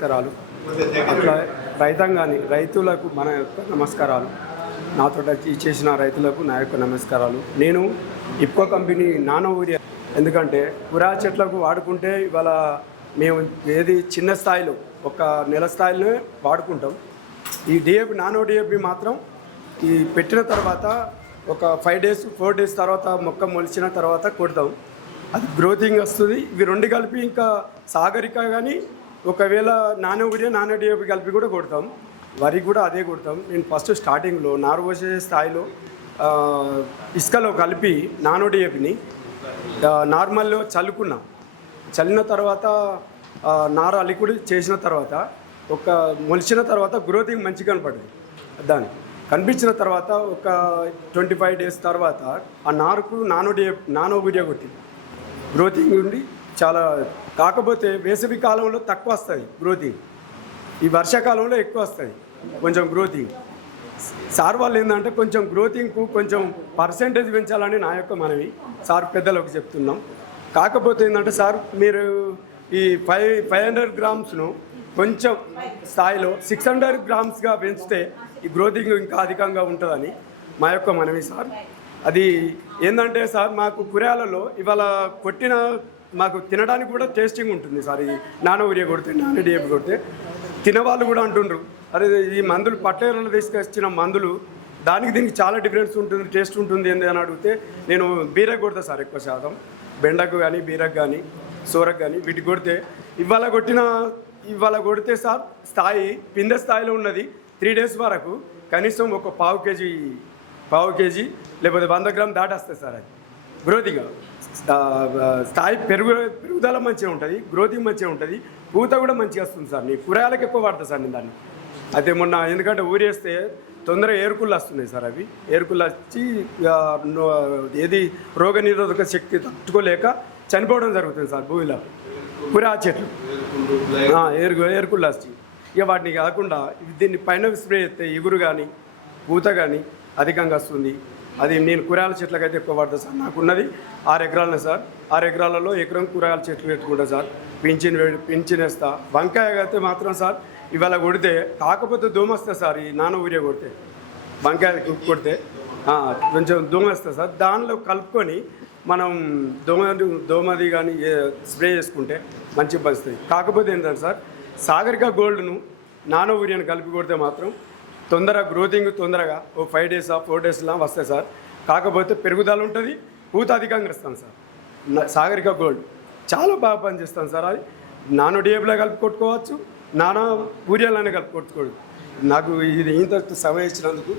నమస్కారాలు. అట్లా రైతులకు మన యొక్క నమస్కారాలు. నాతో చేసిన రైతులకు నా యొక్క నమస్కారాలు. నేను ఇప్కో కంపెనీ నానో యూరియా, ఎందుకంటే కూరగాయ చెట్లకు వాడుకుంటే ఇవాళ మేము ఏది చిన్న స్థాయిలో ఒక నెల స్థాయిలోనే వాడుకుంటాం. ఈ డిఏపి నానో డిఏపి మాత్రం ఈ పెట్టిన తర్వాత ఒక 5 days 4 days తర్వాత మొక్క మొలిచిన తర్వాత కొడతాం. అది గ్రోతింగ్ వస్తుంది. ఇవి రెండు కలిపి ఇంకా సాగరిక కానీ ఒకవేళ నానో యూరియా నానో డిఏపి కలిపి కూడా కొడతాం. వరి కూడా అదే కొడతాం. నేను ఫస్ట్ స్టార్టింగ్లో నారు పోసే స్థాయిలో ఇసుకలో కలిపి నానో డిఏపిని నార్మల్లో చల్లిన తర్వాత నార లిక్విడ్ చేసిన తర్వాత ఒక మొలిచిన తర్వాత గ్రోతింగ్ మంచిగా కనపడింది. దాన్ని కనిపించిన తర్వాత ఒక 25 days తర్వాత ఆ నారుకు నానో యూరియా కొట్టింది. గ్రోతింగ్ ఉండి చాలా, కాకపోతే వేసవి కాలంలో తక్కువ వస్తుంది గ్రోతింగ్, ఈ వర్షాకాలంలో ఎక్కువ వస్తుంది కొంచెం గ్రోతింగ్. సార్ వాళ్ళు ఏంటంటే కొంచెం గ్రోతింగ్కు కొంచెం పర్సెంటేజ్ పెంచాలని నా యొక్క మనవి సార్ పెద్దలకు చెప్తున్నాం. కాకపోతే ఏంటంటే సార్ మీరు ఈ 500 grams కొంచెం స్థాయిలో 600 grams పెంచితే ఈ గ్రోతింగ్ ఇంకా అధికంగా ఉంటుందని మా యొక్క మనవి సార్. అది ఏంటంటే సార్ మాకు కూరగాయలలో ఇవాళ కొట్టిన మాకు తినడానికి కూడా టేస్టింగ్ ఉంటుంది సార్. ఈ నానో యూరియా కొడితే నానో డిఏపి కొడితే తినవాళ్ళు కూడా అంటుండ్రు, అరే ఈ మందులు పట్టేళ్ళలో తీసుకొచ్చిన మందులు దానికి దీనికి చాలా డిఫరెన్స్ ఉంటుంది, టేస్ట్ ఉంటుంది ఏంటి అని అడిగితే నేను బీరకు కొడతా సార్. ఎక్కువ శాతం బెండకు కానీ బీరకు కానీ సోరకు కానీ వీటికి కొడితే ఇవాళ కొడితే సార్ స్థాయి పిందె స్థాయిలో ఉన్నది 3 days వరకు కనీసం ఒక పావు కేజీ లేకపోతే 100 grams దాటేస్తుంది సార్. అది గ్రోతింగ్ స్థాయి పెరుగుదల మంచిగా ఉంటుంది, గ్రోతింగ్ మంచిగా ఉంటుంది, పూత కూడా మంచిగా వస్తుంది సార్. నీ కూరగాయలకు ఎక్కువ వాడతా సార్ నేను దాన్ని. అయితే మొన్న ఎందుకంటే ఊరేస్తే తొందరగా ఏరుకుళ్ళు వస్తున్నాయి సార్. అవి ఏరుకుళ్ళు వచ్చి ఏది రోగనిరోధక శక్తి తట్టుకోలేక చనిపోవడం జరుగుతుంది సార్ భూమిలో కూరగాయ చెట్లు ఏరుకుళ్ళు వచ్చి. ఇక వాటిని కాకుండా దీన్ని పైన స్ప్రే చేస్తే ఎగురు కానీ పూత కానీ అధికంగా వస్తుంది. అది నేను కూరగాయల చెట్లకైతే ఎక్కువ వాడతాను సార్. నాకున్నది 6 acres సార్. 6 acres ఎకరం కూరగాయల చెట్లు పెట్టుకుంటా సార్. పింఛనేస్తా. వంకాయ అయితే మాత్రం సార్ ఇవాళ కొడితే కాకపోతే దోమ వస్తుంది సార్. ఈ నానో యూరియా కొడితే వంకాయలు కొడితే కొంచెం దోమ వస్తుంది సార్. దానిలో కలుపుకొని మనం దోమది కానీ స్ప్రే చేసుకుంటే మంచిగా పనిస్తుంది. కాకపోతే ఏంటంటే సార్ సాగరిక గోల్డ్ను నానో యూరియాను కలిపి కొడితే మాత్రం గ్రోతింగ్ తొందరగా ఓ 5 days 4 days వస్తాయి సార్. కాకపోతే పెరుగుదల ఉంటుంది, పూత అధికంగా ఇస్తాను సార్. సాగరిక గోల్డ్ చాలా బాగా పనిచేస్తాను సార్. అది నానో డిఏపిలో కలిపి కొట్టుకోవచ్చు, నానో యూరియాలోనే కలిపి కొట్టుకోవచ్చు. నాకు ఇది ఇంత సమయం ఇచ్చినందుకు